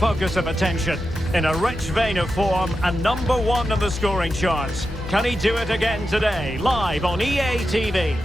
focus of attention. In a rich vein of form and #1 on the scoring charts. Can he do it again today? Live on EA TV.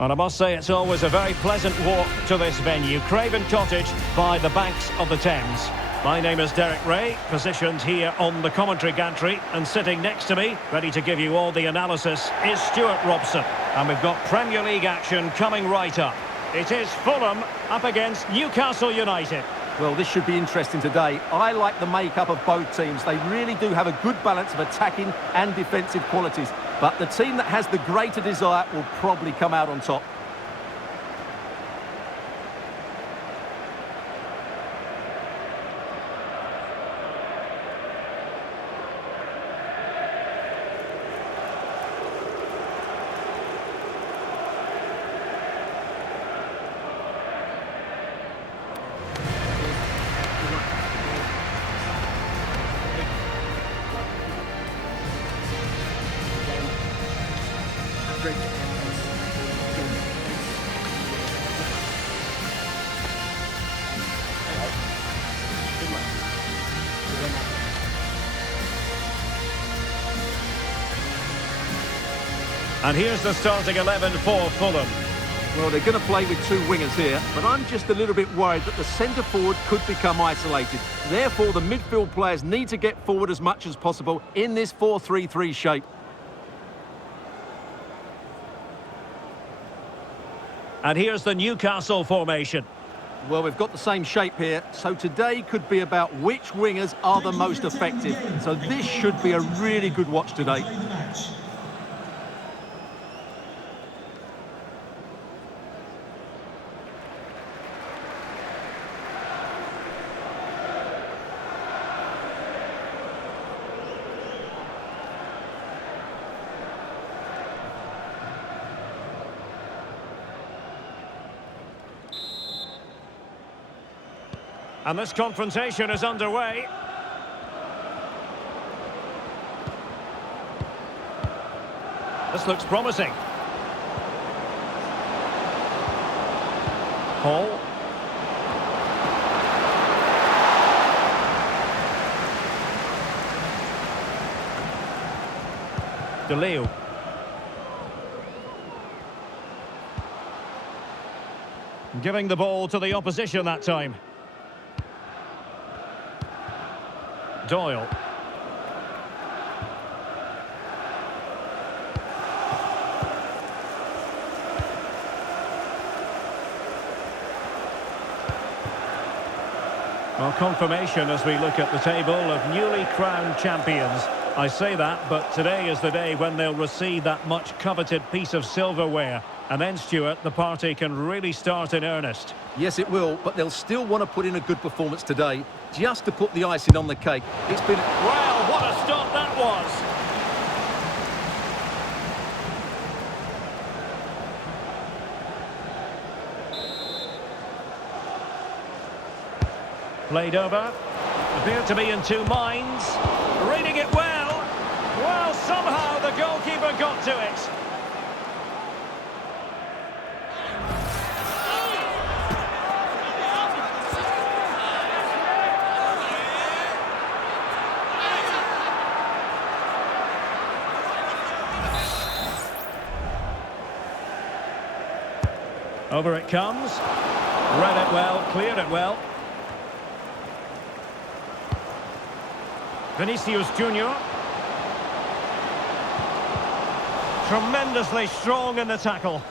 And I must say it's always a very pleasant walk to this venue, Craven Cottage, by the banks of the Thames. My name is Derek Ray, positioned here on the commentary gantry, and sitting next to me, ready to give you all the analysis, is Stuart Robson. And we've got Premier League action coming right up. It is Fulham up against Newcastle United. Well, this should be interesting today. I like the makeup of both teams. They really do have a good balance of attacking and defensive qualities. But the team that has the greater desire will probably come out on top. And here's the starting 11 for Fulham. Well, they're going to play with two wingers here, but I'm just a little bit worried that the centre-forward could become isolated. Therefore, the midfield players need to get forward as much as possible in this 4-3-3 shape. And here's the Newcastle formation. Well, we've got the same shape here, so today could be about which wingers are the most effective. So this should be a really good watch today. And this confrontation is underway. This looks promising. Hall. De Leo. Giving the ball to the opposition that time. Doyle. Well, confirmation as we look at the table of newly crowned champions. I say that, but today is the day when they'll receive that much coveted piece of silverware. And then, Stuart, the party can really start in earnest. Yes, it will, but they'll still want to put in a good performance today, just to put the icing on the cake. It's been... Well, what a stop that was! Played over. Appeared to be in two minds. Reading it well. Well, somehow the goalkeeper got to it. Over it comes. Read it well, cleared it well. Vinicius Junior. Tremendously strong in the tackle.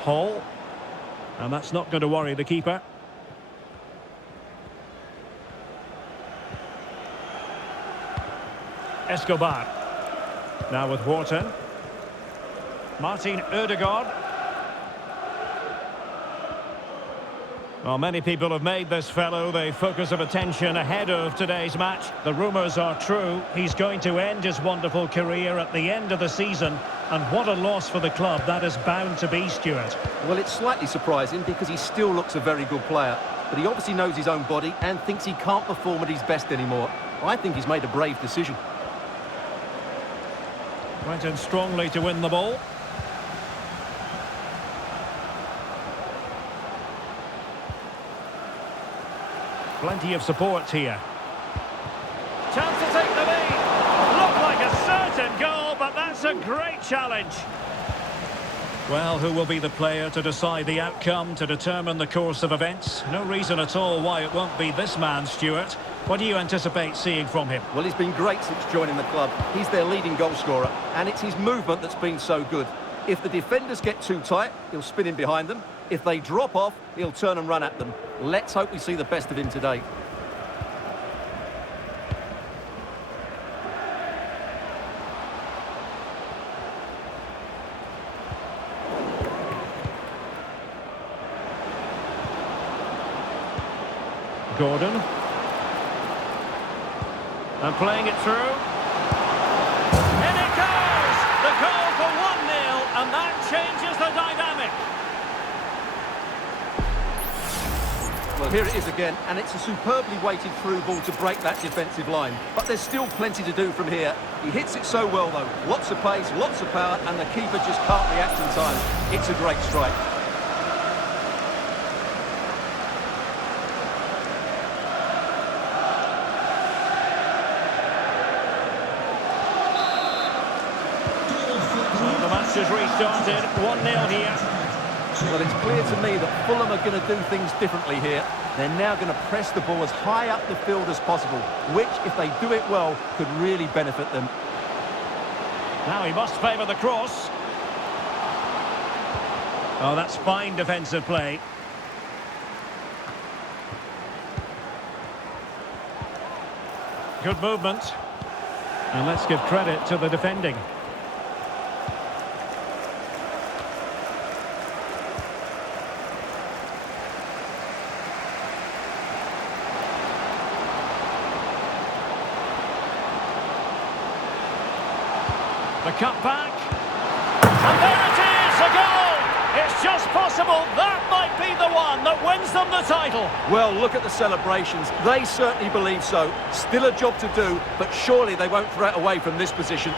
Hall. And that's not going to worry the keeper. Escobar. Now with Wharton. Martin Ødegaard. Well, many people have made this fellow the focus of attention ahead of today's match. The rumours are true. He's going to end his wonderful career at the end of the season. And what a loss for the club that is bound to be, Stuart. Well, it's slightly surprising because he still looks a very good player. But he obviously knows his own body and thinks he can't perform at his best anymore. I think he's made a brave decision. Went in strongly to win the ball. Plenty of support here. Chance to take the lead. Looked like a certain goal, but that's a great challenge. Well, who will be the player to decide the outcome, to determine the course of events? No reason at all why it won't be this man, Stuart. What do you anticipate seeing from him? Well, he's been great since joining the club. He's their leading goal scorer, and it's his movement that's been so good. If the defenders get too tight, he'll spin in behind them. If they drop off, he'll turn and run at them. Let's hope we see the best of him today. Gordon. And playing it through. In it goes! The goal for 1-0, and that changes the dynamic. Well, here it is again, and it's a superbly weighted through ball to break that defensive line. But there's still plenty to do from here. He hits it so well, though. Lots of pace, lots of power, and the keeper just can't react in time. It's a great strike. The match has restarted, 1-0 here. Well, it's clear to me that Fulham are going to do things differently here. They're now going to press the ball as high up the field as possible, which, if they do it well, could really benefit them. Now he must favour the cross. Oh, that's fine defensive play. Good movement. And let's give credit to the defending. The cut back. And there it is, a goal! It's just possible that might be the one that wins them the title. Well, look at the celebrations. They certainly believe so. Still a job to do, but surely they won't throw it away from this position.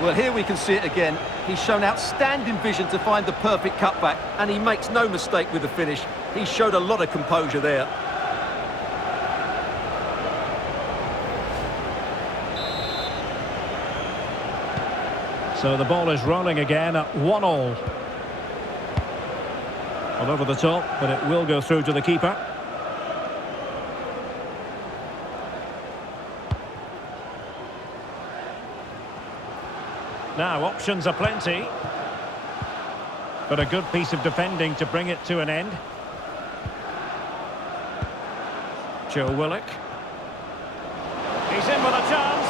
Well, here we can see it again. He's shown outstanding vision to find the perfect cutback, and he makes no mistake with the finish. He showed a lot of composure there. So the ball is rolling again at 1-1. All over the top, but it will go through to the keeper. Now, options are plenty. But a good piece of defending to bring it to an end. Joe Willock. He's in with a chance.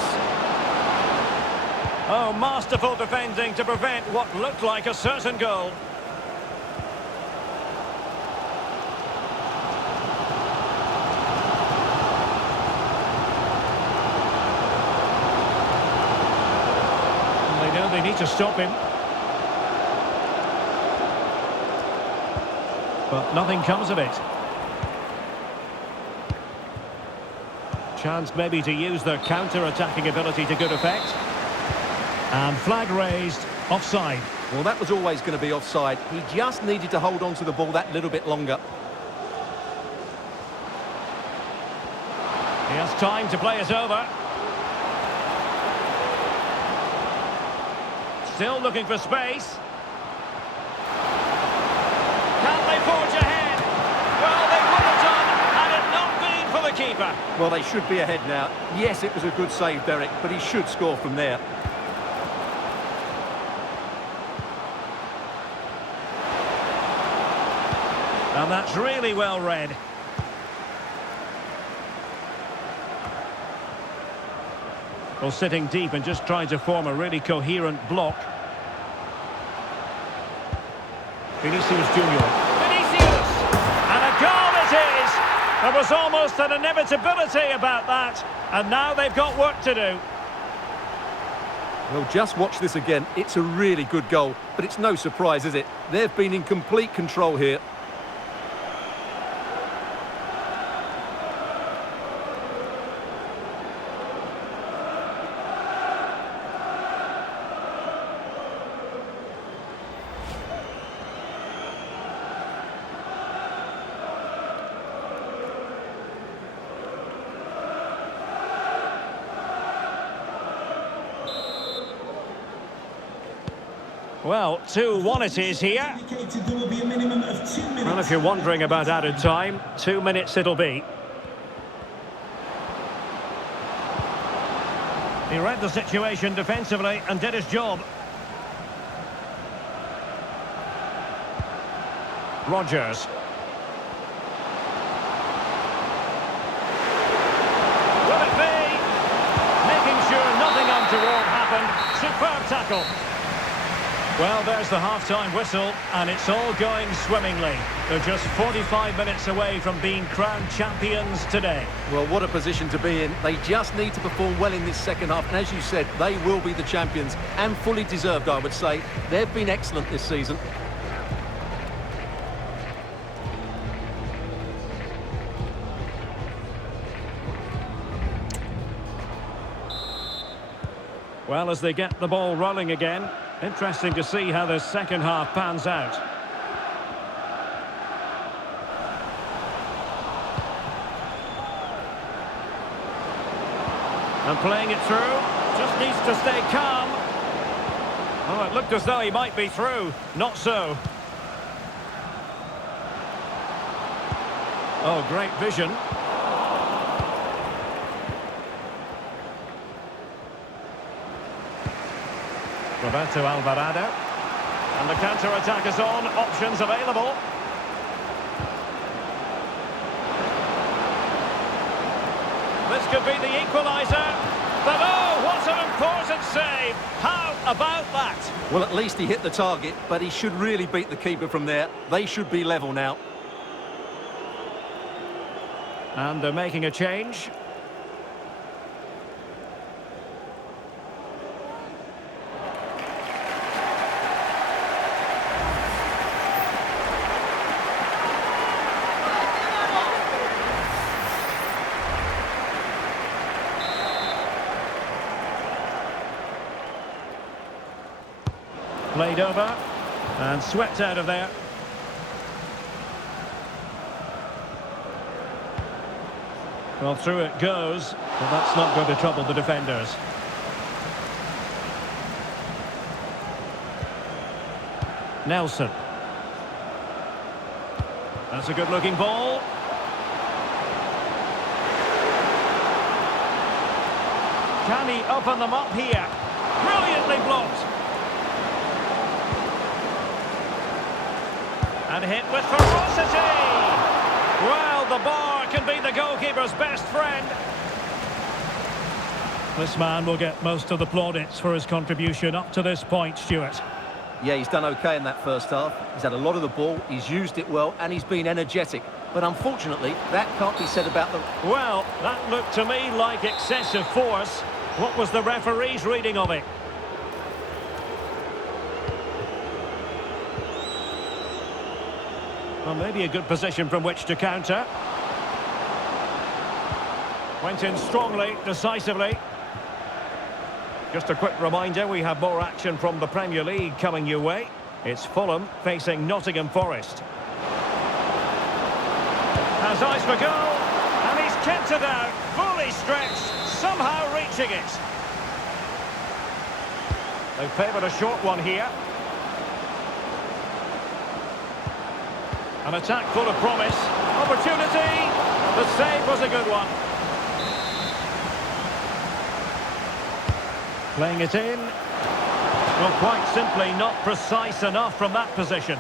Oh, masterful defending to prevent what looked like a certain goal. And they know they need to stop him. But nothing comes of it. Chance maybe to use their counter-attacking ability to good effect. And flag raised, offside. Well, that was always going to be offside. He just needed to hold on to the ball that little bit longer. He has time to play it over. Still looking for space. Can they forge ahead? Well, they would have done had it not been for the keeper. Well, they should be ahead now. Yes, it was a good save, Derek, but he should score from there. And that's really well read. Well, sitting deep and just trying to form a really coherent block. Vinicius Junior. Vinicius! And a goal it is! There was almost an inevitability about that. And now they've got work to do. Well, just watch this again. It's a really good goal, but it's no surprise, is it? They've been in complete control here. Well, 2-1 it is here. There will be a minimum of 2 minutes. Well, if you're wondering about added time, 2 minutes it'll be. He read the situation defensively and did his job. Rodgers. Will it be? Making sure nothing untoward happened. Superb tackle. Well, there's the half-time whistle, and it's all going swimmingly. They're just 45 minutes away from being crowned champions today. Well, what a position to be in. They just need to perform well in this second half. And as you said, they will be the champions. And fully deserved, I would say. They've been excellent this season. Well, as they get the ball rolling again, interesting to see how the second half pans out. And playing it through, just needs to stay calm. Oh, it looked as though he might be through. Not so. Oh, great vision. Roberto Alvarado. And the counter-attack is on. Options available. This could be the equaliser. But oh, what an important save. How about that? Well, at least he hit the target, but he should really beat the keeper from there. They should be level now. And they're making a change. Played over and swept out of there. Well, through it goes, but that's not going to trouble the defenders. Nelson. That's a good-looking ball. Can he open them up here? Brilliantly blocked. And hit with ferocity. Well, the bar can be the goalkeeper's best friend. This man will get most of the plaudits for his contribution up to this point, Stuart. Yeah, he's done okay in that first half. He's had a lot of the ball, he's used it well, and he's been energetic. But unfortunately, that can't be said about the... Well, that looked to me like excessive force. What was the referee's reading of it? Well, maybe a good position from which to counter. Went in strongly, decisively. Just a quick reminder, we have more action from the Premier League coming your way. It's Fulham facing Nottingham Forest. Has eyes for goal, and he's kept it out, fully stretched, somehow reaching it. They favoured a short one here. An attack full of promise. Opportunity. The save was a good one. Playing it in. Well, quite simply not precise enough from that position.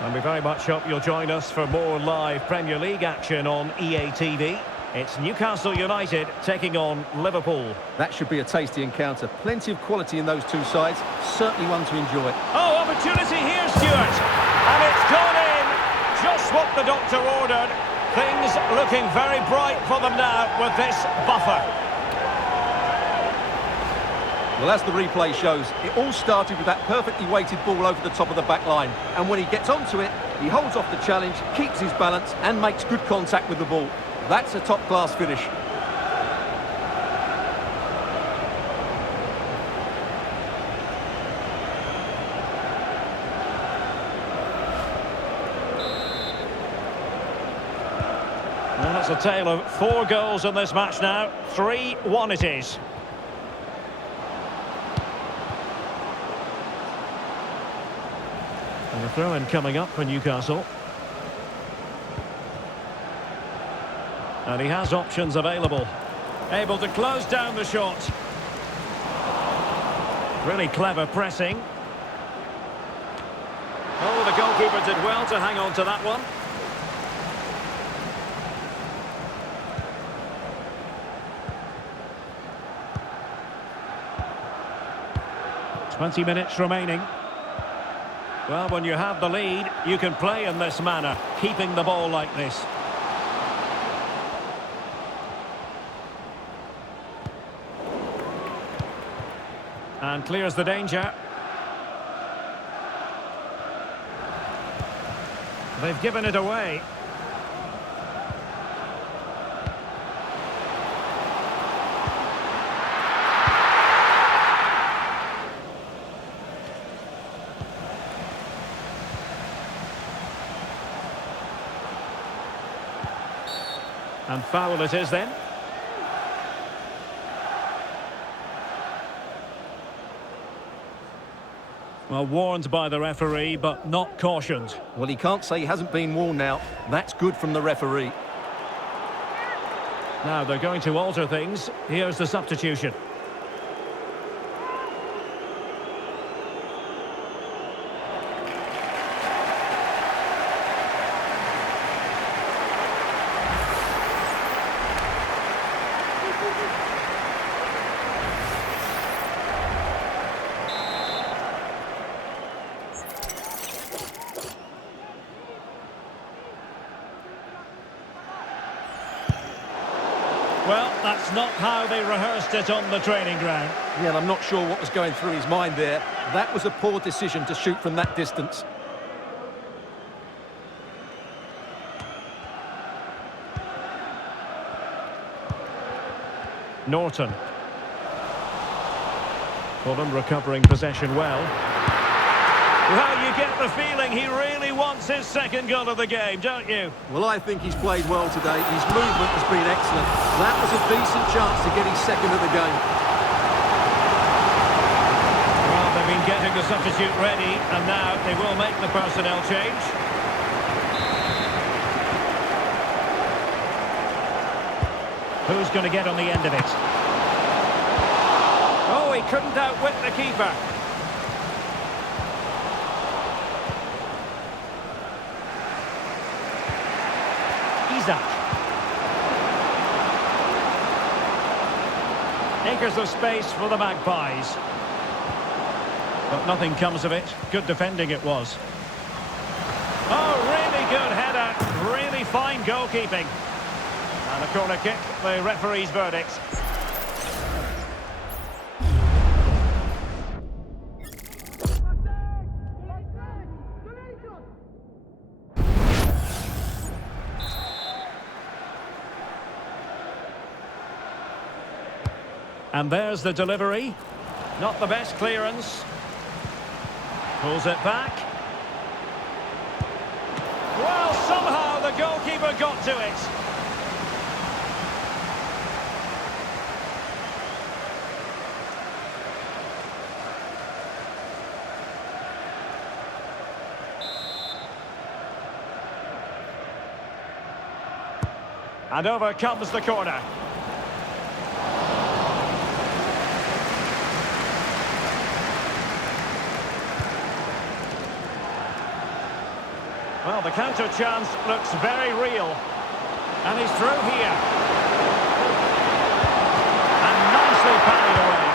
And we very much hope you'll join us for more live Premier League action on EA TV. It's Newcastle United taking on Liverpool. That should be a tasty encounter. Plenty of quality in those two sides. Certainly one to enjoy. Oh, opportunity here, Stuart. And it's gone in. Just what the doctor ordered. Things looking very bright for them now with this buffer. Well, as the replay shows, it all started with that perfectly weighted ball over the top of the back line. And when he gets onto it, he holds off the challenge, keeps his balance and makes good contact with the ball. That's a top-class finish. Well, it's a tale of 4 goals in this match now. 3-1 it is. And a throw-in coming up for Newcastle. And he has options available. Able to close down the shot. Really clever pressing. Oh, the goalkeeper did well to hang on to that one. 20 minutes remaining. Well, when you have the lead, you can play in this manner, keeping the ball like this. And clears the danger. They've given it away. And foul it is then. Well, warned by the referee, but not cautioned. Well, he can't say he hasn't been warned now. That's good from the referee. Now they're going to alter things. Here's the substitution. Well, that's not how they rehearsed it on the training ground. Yeah, and I'm not sure what was going through his mind there. That was a poor decision to shoot from that distance. Norton. Fulham recovering possession well. Well, you get the feeling he really wants his second goal of the game, don't you? Well, I think he's played well today. His movement has been excellent. That was a decent chance to get his second of the game. Well, they've been getting the substitute ready, and now they will make the personnel change. Who's going to get on the end of it? Oh, he couldn't outwit the keeper. Acres of space for the Magpies. But nothing comes of it. Good defending it was. Oh, really good header. Really fine goalkeeping. And a corner kick, the referee's verdict. And there's the delivery. Not the best clearance. Pulls it back. Well, somehow the goalkeeper got to it. And over comes the corner. Well, the counter chance looks very real. And he's through here. And nicely parried away.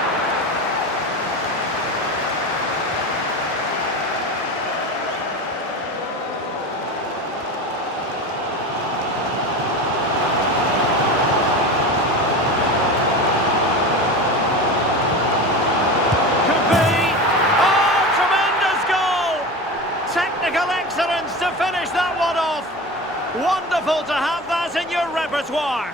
Could be. Oh, tremendous goal! Technical excellence to finish that one off. Wonderful to have that in your repertoire.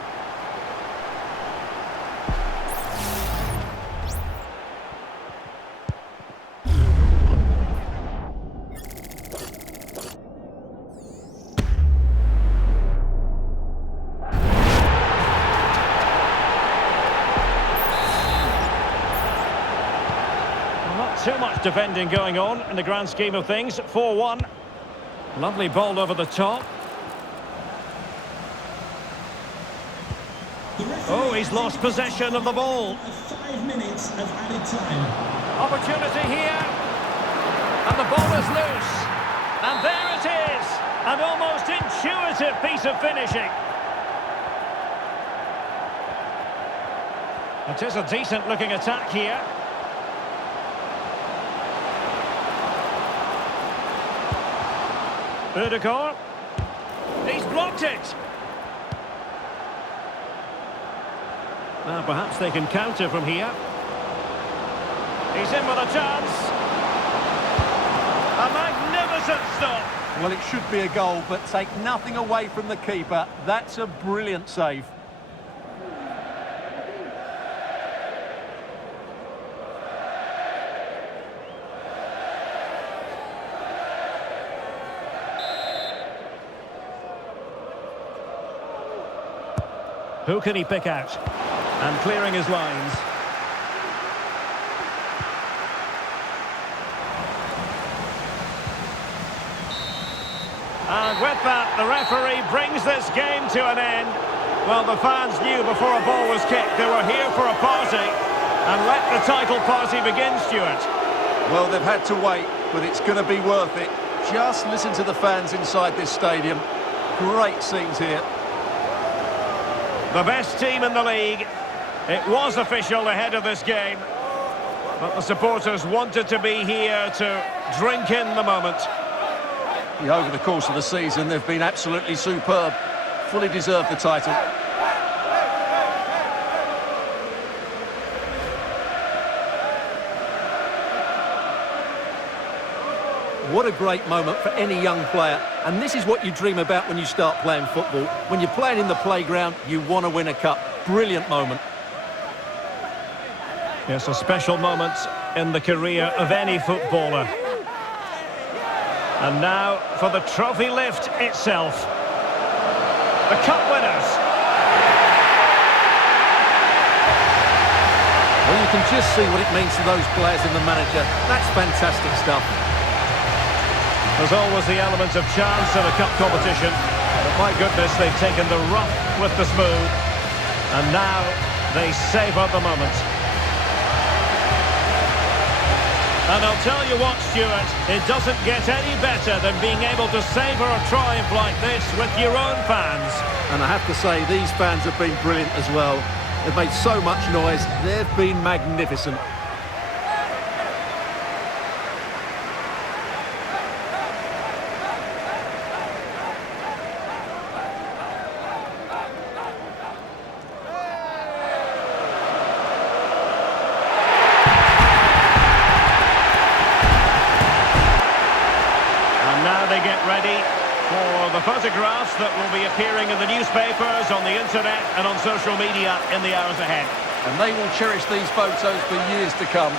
too much defending going on in the grand scheme of things. 4-1. Lovely ball over the top. Oh, he's lost possession of the ball. 5 minutes of added time. Opportunity here. And the ball is loose. And there it is. An almost intuitive piece of finishing. It is a decent-looking attack here. Odegaard. He's blocked it. Now perhaps they can counter from here. He's in with a chance. A magnificent stop. Well, it should be a goal, but take nothing away from the keeper. That's a brilliant save. Who can he pick out? And clearing his lines. And with that, the referee brings this game to an end. Well, the fans knew before a ball was kicked they were here for a party. And let the title party begin, Stuart. Well, they've had to wait, but it's going to be worth it. Just listen to the fans inside this stadium. Great scenes here. The best team in the league. It was official ahead of this game. But the supporters wanted to be here to drink in the moment. Yeah, over the course of the season, they've been absolutely superb. Fully deserved the title. What a great moment for any young player. And this is what you dream about when you start playing football. When you're playing in the playground, you want to win a cup. Brilliant moment. Yes, a special moment in the career of any footballer. And now for the trophy lift itself. The cup winners. Well, you can just see what it means to those players and the manager. That's fantastic stuff. There's always the element of chance in a cup competition. But my goodness, they've taken the rough with the smooth. And now they savour the moment. And I'll tell you what, Stuart, it doesn't get any better than being able to savour a triumph like this with your own fans. And I have to say, these fans have been brilliant as well. They've made so much noise. They've been magnificent. They get ready for the photographs that will be appearing in the newspapers, on the internet and on social media in the hours ahead. And they will cherish these photos for years to come.